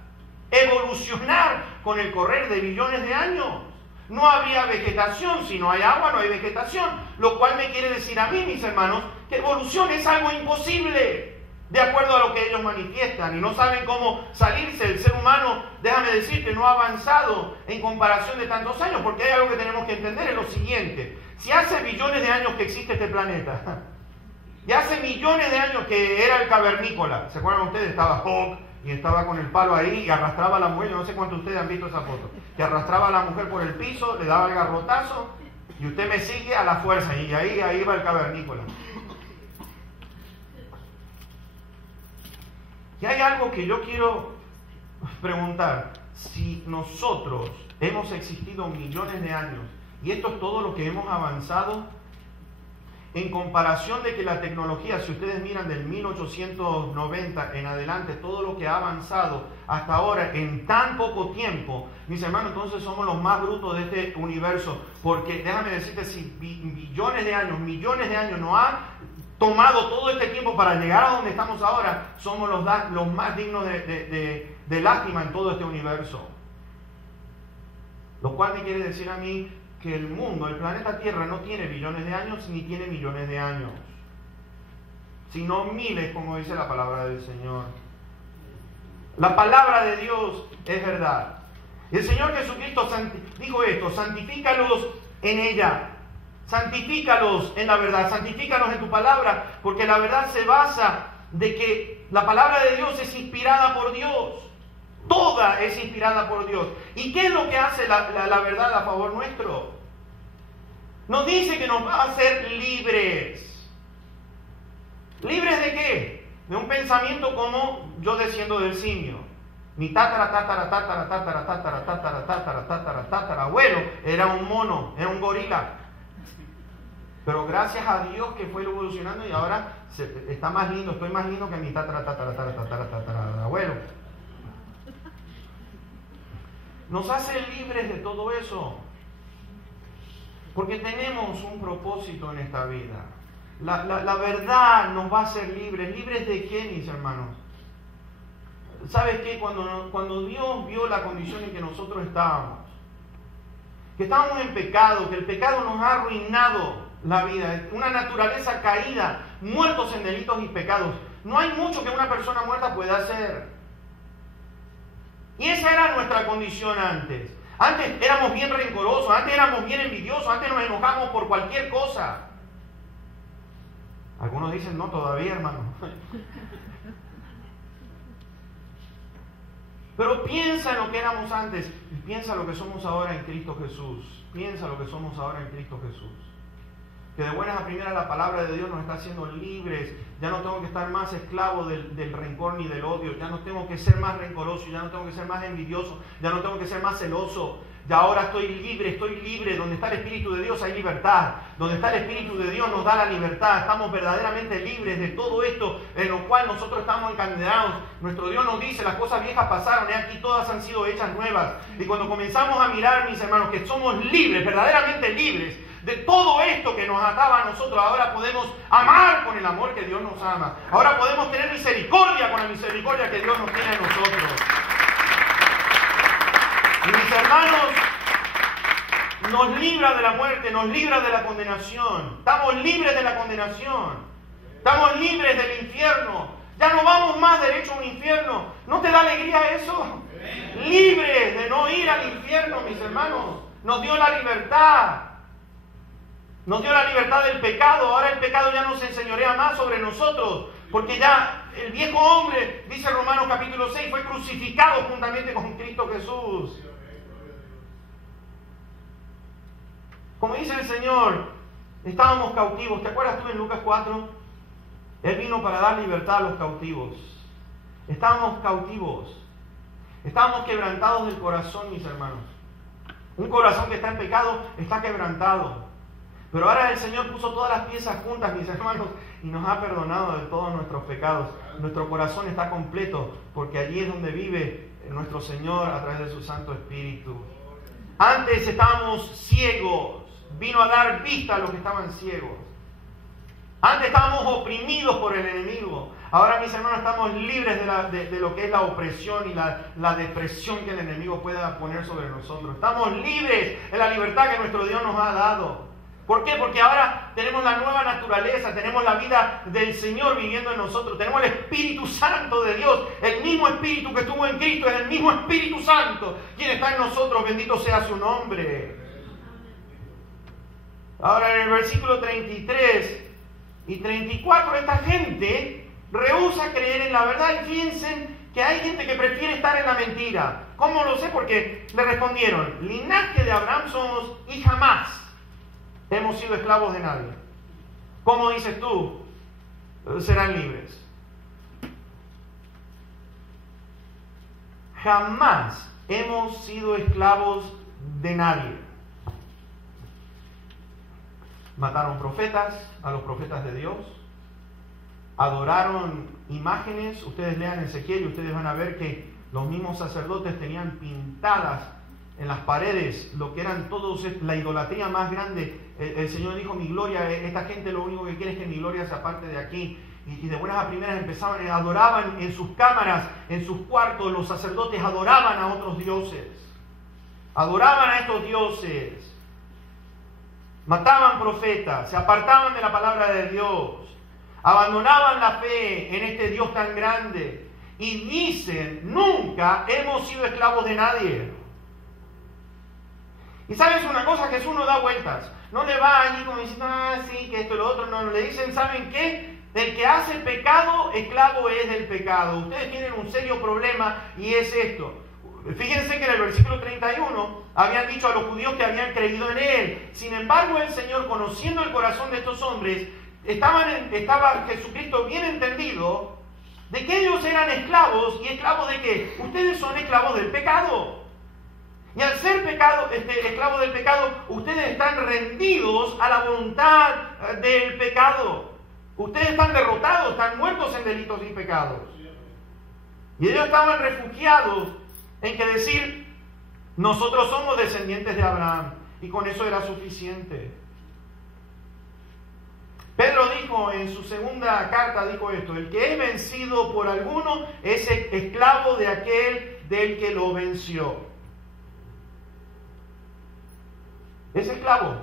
evolucionar con el correr de billones de años. No habría vegetación. Si no hay agua, no hay vegetación. Lo cual me quiere decir a mí, mis hermanos, que evolución es algo imposible, de acuerdo a lo que ellos manifiestan, y no saben cómo salirse. El ser humano, déjame decirte, no ha avanzado en comparación de tantos años, porque hay algo que tenemos que entender, es lo siguiente. Si hace billones de años que existe este planeta, y hace millones de años que era el cavernícola, ¿se acuerdan ustedes? Estaba Hawk y estaba con el palo ahí y arrastraba a la mujer. Yo no sé cuántos de ustedes han visto esa foto, que arrastraba a la mujer por el piso, le daba el garrotazo, y usted me sigue a la fuerza, y ahí va el cavernícola. Y hay algo que yo quiero preguntar. Si nosotros hemos existido millones de años, y esto es todo lo que hemos avanzado, en comparación de que la tecnología, si ustedes miran del 1890 en adelante, todo lo que ha avanzado hasta ahora en tan poco tiempo, mis hermanos, entonces somos los más brutos de este universo, porque déjame decirte, si millones de años no ha tomado todo este tiempo para llegar a donde estamos ahora, somos los más dignos de lástima en todo este universo. Lo cual me quiere decir a mí que el mundo, el planeta Tierra, no tiene billones de años ni tiene millones de años, sino miles, como dice la palabra del Señor. La palabra de Dios es verdad. Y el Señor Jesucristo dijo esto: santifícalos en ella. Santifícalos en la verdad, santifícalos en tu palabra, porque la verdad se basa de que la palabra de Dios es inspirada por Dios. Toda es inspirada por Dios. ¿Y qué es lo que hace la verdad a favor nuestro? Nos dice que nos va a hacer libres. ¿Libres de qué? De un pensamiento como yo desciendo del simio. Mi tatarabuelo era un mono, era un gorila. Pero gracias a Dios que fue evolucionando y ahora está más lindo, estoy más lindo que mi tatarabuelo. Nos hace libres de todo eso, porque tenemos un propósito en esta vida. La verdad nos va a hacer libres. ¿Libres de qué, mis hermanos? ¿Sabes qué? Cuando Dios vio la condición en que nosotros estábamos, que estábamos en pecado, que el pecado nos ha arruinado la vida, una naturaleza caída, muertos en delitos y pecados. No hay mucho que una persona muerta pueda hacer. Y esa era nuestra condición antes. Antes éramos bien rencorosos, antes éramos bien envidiosos, antes nos enojamos por cualquier cosa. Algunos dicen, no, todavía, hermano. Pero piensa en lo que éramos antes y piensa lo que somos ahora en Cristo Jesús. Piensa lo que somos ahora en Cristo Jesús. Que de buenas a primeras la palabra de Dios nos está haciendo libres. Ya no tengo que estar más esclavo del rencor ni del odio. Ya no tengo que ser más rencoroso, ya no tengo que ser más envidioso, ya no tengo que ser más celoso. Ya ahora estoy libre. Donde está el Espíritu de Dios hay libertad. Donde está el Espíritu de Dios nos da la libertad. Estamos verdaderamente libres de todo esto en lo cual nosotros estamos encadenados. Nuestro Dios nos dice, las cosas viejas pasaron y aquí todas han sido hechas nuevas. Y cuando comenzamos a mirar, mis hermanos, que somos libres, verdaderamente libres, de todo esto que nos ataba a nosotros, ahora podemos amar con el amor que Dios nos ama. Ahora podemos tener misericordia con la misericordia que Dios nos tiene a nosotros. Y mis hermanos, nos libra de la muerte, nos libra de la condenación. Estamos libres de la condenación. Estamos libres del infierno. Ya no vamos más derecho a un infierno. ¿No te da alegría eso? Libres de no ir al infierno, mis hermanos. Nos dio la libertad. Nos dio la libertad del pecado. Ahora el pecado ya no se enseñorea más sobre nosotros. Porque ya el viejo hombre, dice Romanos capítulo 6, fue crucificado juntamente con Cristo Jesús. Como dice el Señor, estábamos cautivos. ¿Te acuerdas tú en Lucas 4? Él vino para dar libertad a los cautivos. Estábamos cautivos. Estábamos quebrantados del corazón, mis hermanos. Un corazón que está en pecado está quebrantado. Pero ahora el Señor puso todas las piezas juntas, mis hermanos, y nos ha perdonado de todos nuestros pecados. Nuestro corazón está completo, porque allí es donde vive nuestro Señor a través de su Santo Espíritu. Antes estábamos ciegos. Vino a dar vista a los que estaban ciegos. Antes estábamos oprimidos por el enemigo. Ahora, mis hermanos, estamos libres de lo que es la opresión y la depresión que el enemigo pueda poner sobre nosotros. Estamos libres de la libertad que nuestro Dios nos ha dado. ¿Por qué? Porque ahora tenemos la nueva naturaleza, tenemos la vida del Señor viviendo en nosotros, tenemos el Espíritu Santo de Dios, el mismo Espíritu que estuvo en Cristo, es el mismo Espíritu Santo quien está en nosotros, bendito sea su nombre. Ahora en el versículo 33 y 34, esta gente rehúsa creer en la verdad y fíjense que hay gente que prefiere estar en la mentira. ¿Cómo lo sé? Porque le respondieron, linaje de Abraham somos y jamás hemos sido esclavos de nadie. ¿Cómo dices tú? Serán libres. Jamás hemos sido esclavos de nadie. Mataron profetas, a los profetas de Dios. Adoraron imágenes. Ustedes lean Ezequiel y ustedes van a ver que los mismos sacerdotes tenían pintadas en las paredes lo que eran todos, la idolatría más grande. El Señor dijo, mi gloria, esta gente lo único que quiere es que mi gloria se aparte de aquí. Y de buenas a primeras empezaban, adoraban en sus cámaras, en sus cuartos, los sacerdotes adoraban a otros dioses. Adoraban a estos dioses. Mataban profetas, se apartaban de la palabra de Dios. Abandonaban la fe en este Dios tan grande. Y dicen, nunca hemos sido esclavos de nadie. Y sabes una cosa, Jesús no da vueltas. No le va allí como diciendo, sí, que esto y lo otro. No, le dicen, ¿saben qué? El que hace pecado, esclavo es del pecado. Ustedes tienen un serio problema y es esto. Fíjense que en el versículo 31 habían dicho a los judíos que habían creído en Él. Sin embargo, el Señor, conociendo el corazón de estos hombres, estaba Jesucristo bien entendido de que ellos eran esclavos. ¿Y esclavos de qué? Ustedes son esclavos del pecado. Y al ser esclavos del pecado, ustedes están rendidos a la voluntad del pecado. Ustedes están derrotados, están muertos en delitos y pecados. Y ellos estaban refugiados en que decir, nosotros somos descendientes de Abraham. Y con eso era suficiente. Pedro dijo en su segunda carta, dijo esto, el que es vencido por alguno es esclavo de aquel del que lo venció. Es esclavo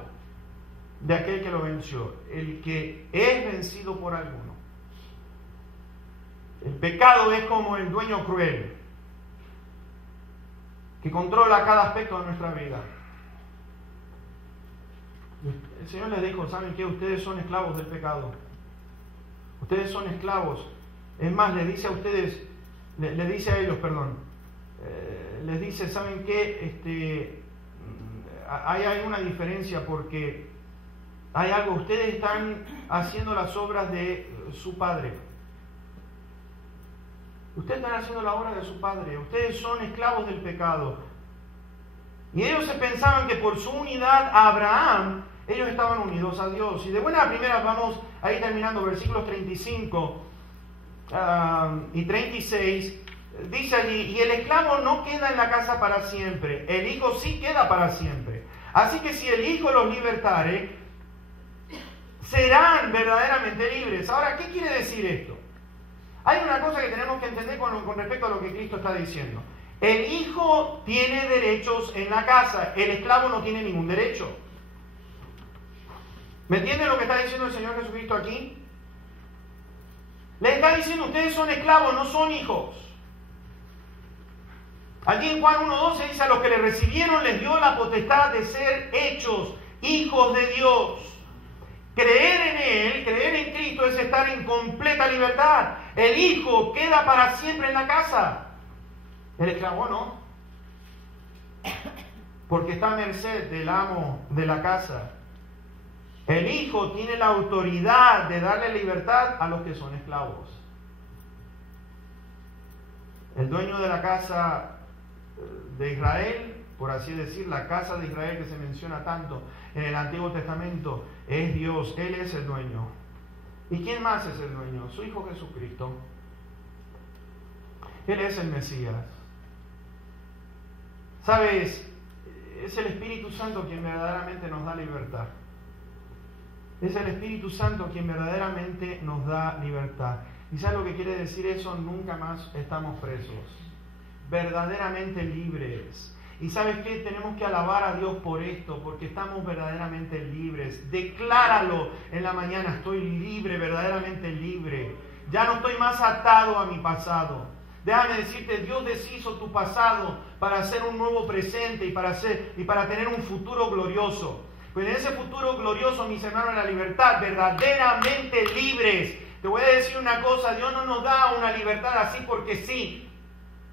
de aquel que lo venció, el que es vencido por alguno. El pecado es como el dueño cruel que controla cada aspecto de nuestra vida. El Señor les dijo, ¿saben qué? Ustedes son esclavos del pecado. Ustedes son esclavos. Es más, les dice a ustedes, les dice a ellos, les dice, ¿saben qué? Hay una diferencia porque hay algo, ustedes están haciendo las obras de su padre. Ustedes están haciendo la obra de su padre. Ustedes son esclavos del pecado. Y ellos se pensaban que por su unidad a Abraham, ellos estaban unidos a Dios. Y de buena primera vamos a ir terminando versículos 35 y 36. Dice allí, y el esclavo no queda en la casa para siempre, el hijo sí queda para siempre. Así que si el hijo los libertare, serán verdaderamente libres. Ahora, ¿qué quiere decir esto? Hay una cosa que tenemos que entender con respecto a lo que Cristo está diciendo. El hijo tiene derechos en la casa, el esclavo no tiene ningún derecho. ¿Me entienden lo que está diciendo el Señor Jesucristo aquí? Le está diciendo, ustedes son esclavos, no son hijos. Allí en Juan 1:12 dice, a los que le recibieron les dio la potestad de ser hechos hijos de Dios. Creer en Él, creer en Cristo es estar en completa libertad. El hijo queda para siempre en la casa. El esclavo no. Porque está a merced del amo de la casa. El hijo tiene la autoridad de darle libertad a los que son esclavos. El dueño de la casa de Israel, por así decir, la casa de Israel que se menciona tanto en el Antiguo Testamento, es Dios. Él es el dueño. ¿Y quién más es el dueño? Su Hijo Jesucristo. Él es el Mesías. ¿Sabes? Es el Espíritu Santo quien verdaderamente nos da libertad. Es el Espíritu Santo quien verdaderamente nos da libertad. ¿Y sabes lo que quiere decir eso? Nunca más estamos presos. Verdaderamente libres. ¿Y sabes qué? Tenemos que alabar a Dios por esto, porque estamos verdaderamente libres. Decláralo en la mañana, estoy libre, verdaderamente libre. Ya no estoy más atado a mi pasado. Déjame decirte, Dios deshizo tu pasado para hacer un nuevo presente y para tener un futuro glorioso. Pues en ese futuro glorioso, mis hermanos, en la libertad, verdaderamente libres. Te voy a decir una cosa, Dios no nos da una libertad así porque sí.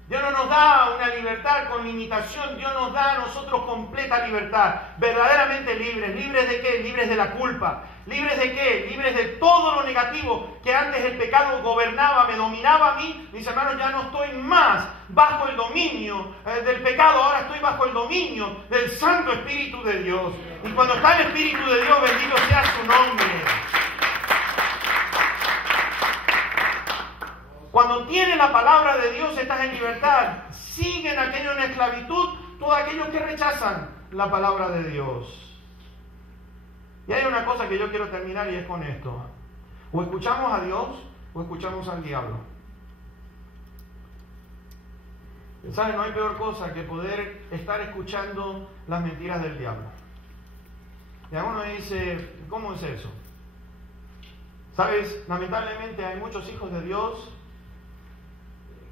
Dios no nos da una libertad con limitación, Dios nos da a nosotros completa libertad, verdaderamente libres. ¿Libres de qué? Libres de la culpa. ¿Libres de qué? Libres de todo lo negativo que antes el pecado gobernaba, me dominaba a mí. Mis hermanos, ya no estoy más bajo el dominio del pecado, ahora estoy bajo el dominio del Santo Espíritu de Dios. Y cuando está el Espíritu de Dios, bendito sea su nombre. Cuando tienes la palabra de Dios, estás en libertad. Siguen aquellos en esclavitud, todos aquellos que rechazan la palabra de Dios. Y hay una cosa que yo quiero terminar y es con esto. O escuchamos a Dios o escuchamos al diablo. ¿Saben? No hay peor cosa que poder estar escuchando las mentiras del diablo. Y uno dice, ¿cómo es eso? ¿Sabes? Lamentablemente hay muchos hijos de Dios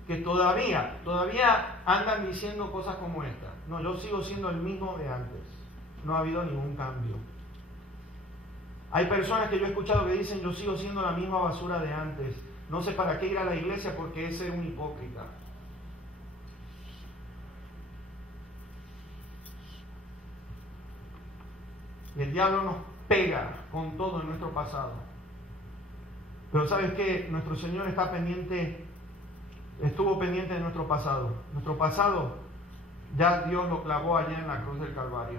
que todavía andan diciendo cosas como esta. No, yo sigo siendo el mismo de antes. No ha habido ningún cambio. Hay personas que yo he escuchado que dicen, yo sigo siendo la misma basura de antes. No sé para qué ir a la iglesia porque es ser un hipócrita. Y el diablo nos pega con todo en nuestro pasado. Pero ¿sabes qué? Nuestro Señor estuvo pendiente de nuestro pasado. Nuestro pasado ya Dios lo clavó allá en la cruz del Calvario.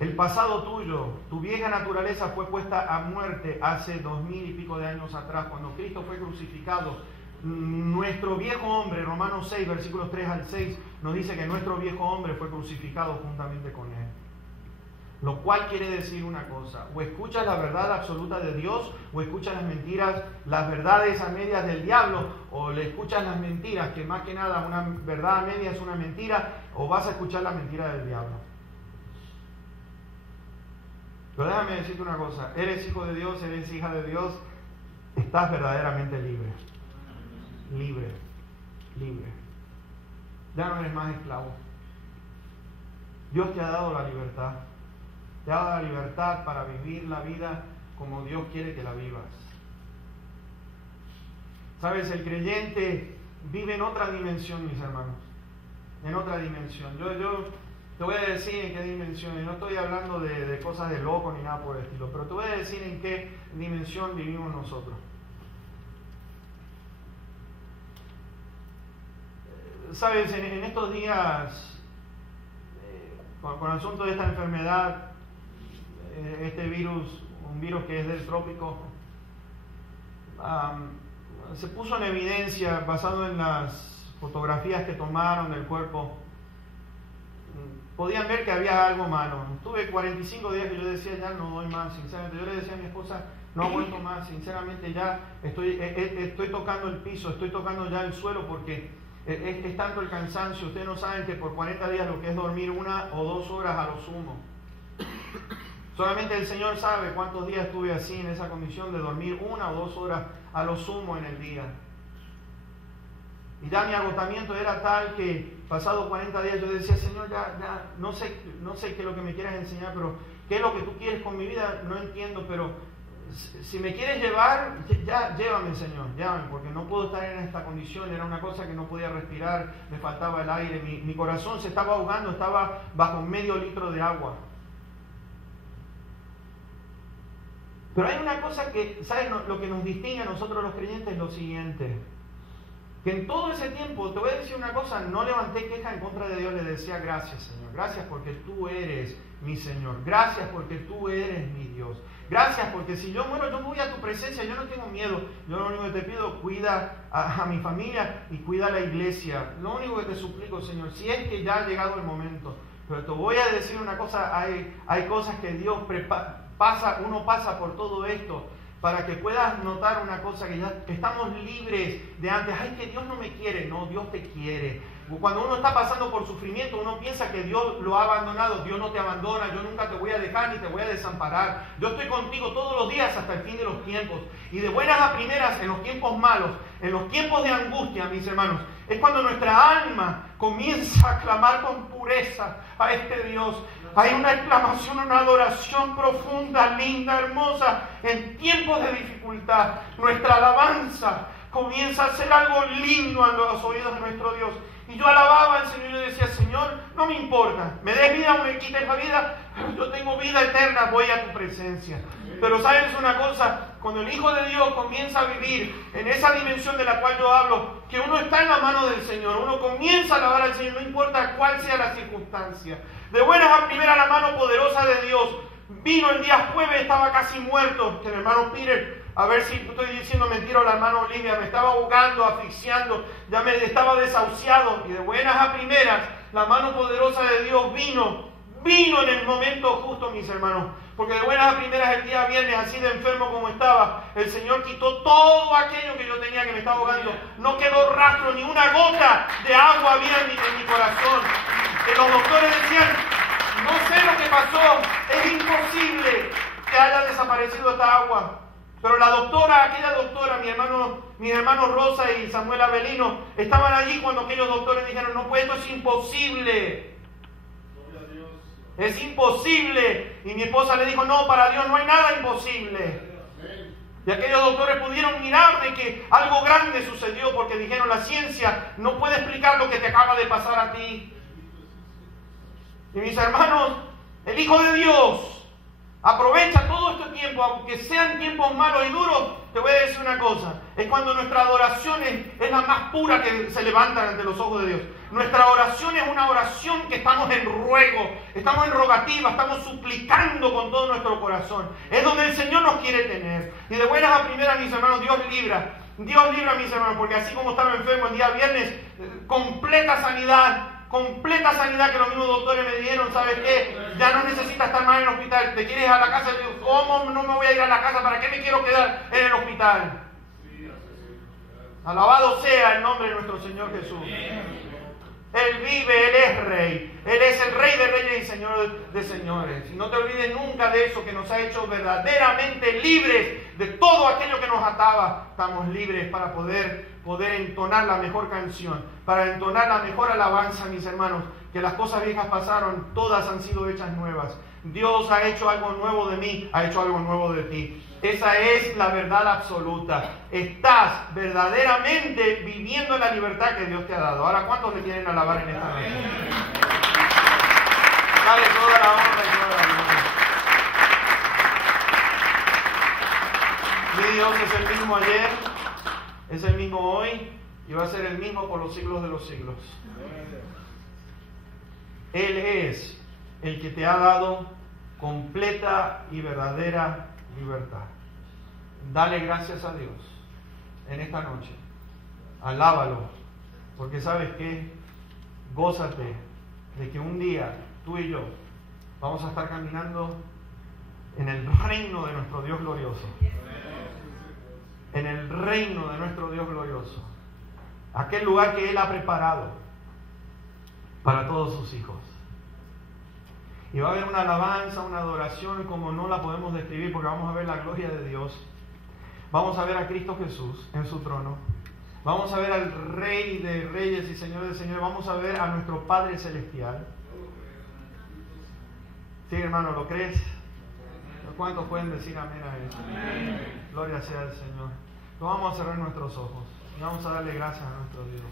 El pasado tuyo, tu vieja naturaleza fue puesta a muerte hace 2000 y pico de años atrás, cuando Cristo fue crucificado. Nuestro viejo hombre, Romanos 6, versículos 3 al 6, nos dice que nuestro viejo hombre fue crucificado juntamente con Él. Lo cual quiere decir una cosa: o escuchas la verdad absoluta de Dios, o escuchas las mentiras, las verdades a medias del diablo, o le escuchas las mentiras, que más que nada una verdad a medias es una mentira, o vas a escuchar la mentira del diablo. Pero déjame decirte una cosa: eres hijo de Dios, eres hija de Dios, estás verdaderamente libre. Libre. Ya no eres más esclavo. Dios te ha dado la libertad. Te ha dado la libertad para vivir la vida como Dios quiere que la vivas. ¿Sabes? El creyente vive en otra dimensión, mis hermanos. En otra dimensión. Yo te voy a decir en qué dimensión. Y no estoy hablando de cosas de loco ni nada por el estilo. Pero te voy a decir en qué dimensión vivimos nosotros. ¿Sabes? En estos días, con el asunto de esta enfermedad, este virus, un virus que es del trópico, se puso en evidencia basado en las fotografías que tomaron del cuerpo. podían ver que había algo malo. Tuve 45 días que yo decía, ya no doy más, sinceramente. Yo le decía a mi esposa, no aguanto más, sinceramente ya estoy tocando el piso, estoy tocando ya el suelo porque es tanto el cansancio. Ustedes no saben que por 40 días lo que es dormir 1 o 2 horas a lo sumo. Solamente el Señor sabe cuántos días estuve así en esa condición de dormir 1 o 2 horas a lo sumo en el día. Y ya mi agotamiento era tal que pasado 40 días yo decía, Señor, ya no sé qué es lo que me quieras enseñar, pero qué es lo que tú quieres con mi vida, no entiendo, pero si me quieres llevar, ya llévame, Señor, llévame, porque no puedo estar en esta condición. Era una cosa que no podía respirar, me faltaba el aire, mi corazón se estaba ahogando, estaba bajo medio litro de agua. Pero hay una cosa que, ¿sabes? Lo que nos distingue a nosotros los creyentes es lo siguiente. Que en todo ese tiempo, te voy a decir una cosa, no levanté queja en contra de Dios, le decía gracias, Señor. Gracias porque tú eres mi Señor. Gracias porque tú eres mi Dios. Gracias porque si yo muero, yo voy a tu presencia, yo no tengo miedo. Yo lo único que te pido, cuida a mi familia y cuida a la iglesia. Lo único que te suplico, Señor, si es que ya ha llegado el momento. Pero te voy a decir una cosa, hay cosas que Dios uno pasa por todo esto para que puedas notar una cosa, que ya estamos libres de antes. Ay, que Dios no me quiere. No, Dios te quiere. Cuando uno está pasando por sufrimiento, uno piensa que Dios lo ha abandonado. Dios no te abandona, yo nunca te voy a dejar ni te voy a desamparar. Yo estoy contigo todos los días hasta el fin de los tiempos. Y de buenas a primeras, en los tiempos malos, en los tiempos de angustia, mis hermanos, es cuando nuestra alma comienza a clamar con pureza a este Dios. Hay una exclamación, una adoración profunda, linda, hermosa, en tiempos de dificultad. Nuestra alabanza comienza a ser algo lindo a los oídos de nuestro Dios. Y yo alababa al Señor y le decía, Señor, no me importa, me des vida o me quites la vida, yo tengo vida eterna, voy a tu presencia. Pero sabes una cosa, cuando el Hijo de Dios comienza a vivir en esa dimensión de la cual yo hablo, que uno está en la mano del Señor, uno comienza a alabar al Señor, no importa cuál sea la circunstancia. De buenas a primeras, la mano poderosa de Dios vino el día jueves, estaba casi muerto, que el hermano Peter, a ver si estoy diciendo mentira, o la hermana Olivia, me estaba ahogando, asfixiando, ya me estaba desahuciado, y de buenas a primeras, la mano poderosa de Dios vino en el momento justo, mis hermanos, porque de buenas a primeras el día viernes, así de enfermo como estaba, el Señor quitó todo aquello que yo tenía, que me estaba ahogando, no quedó rastro, ni una gota de agua había en mi corazón. Que los doctores decían, no sé lo que pasó, es imposible que haya desaparecido esta agua. Pero aquella doctora, mis hermanos Rosa y Samuel Avelino, estaban allí cuando aquellos doctores dijeron, no, pues esto es imposible. Es imposible. Y mi esposa le dijo, no, para Dios no hay nada imposible. Y aquellos doctores pudieron mirar de que algo grande sucedió, porque dijeron, la ciencia no puede explicar lo que te acaba de pasar a ti. Y mis hermanos, el Hijo de Dios aprovecha todo este tiempo, aunque sean tiempos malos y duros. Te voy a decir una cosa, es cuando nuestra adoración es la más pura que se levanta ante los ojos de Dios. Nuestra oración es una oración que estamos en ruego, estamos en rogativa, estamos suplicando con todo nuestro corazón. Es donde el Señor nos quiere tener. Y de buenas a primeras, mis hermanos, Dios libra, mis hermanos, porque así como estaba enfermo el día viernes, completa sanidad que los mismos doctores me dijeron, ¿sabes qué? Ya no necesitas estar más en el hospital, te quieres ir a la casa. Yo digo, ¿cómo no me voy a ir a la casa? ¿Para qué me quiero quedar en el hospital? Alabado sea el nombre de nuestro Señor Jesús. Él vive, Él es Rey. Él es el Rey de Reyes y Señor de Señores. Y no te olvides nunca de eso, que nos ha hecho verdaderamente libres de todo aquello que nos ataba. Estamos libres para poder entonar la mejor canción, para entonar la mejor alabanza, mis hermanos. Que las cosas viejas pasaron, todas han sido hechas nuevas. Dios ha hecho algo nuevo de mí, ha hecho algo nuevo de ti. Esa es la verdad absoluta. Estás verdaderamente viviendo la libertad que Dios te ha dado. Ahora, ¿cuántos le quieren alabar en esta noche? Dale toda la honra y toda la gloria. Mi Dios es el mismo ayer, es el mismo hoy y va a ser el mismo por los siglos de los siglos. Él es el que te ha dado completa y verdadera libertad. Dale gracias a Dios en esta noche. Alábalo, porque sabes que gózate de que un día tú y yo, vamos a estar caminando en el reino de nuestro Dios glorioso. En el reino de nuestro Dios glorioso. Aquel lugar que Él ha preparado para todos sus hijos. Y va a haber una alabanza, una adoración como no la podemos describir, porque vamos a ver la gloria de Dios. Vamos a ver a Cristo Jesús en su trono. Vamos a ver al Rey de Reyes y Señor de Señores. Vamos a ver a nuestro Padre Celestial. Sí, hermano, ¿lo crees? ¿Cuántos pueden decir amén a eso? Amén. Gloria sea al Señor. Nos vamos a cerrar nuestros ojos y vamos a darle gracias a nuestro Dios.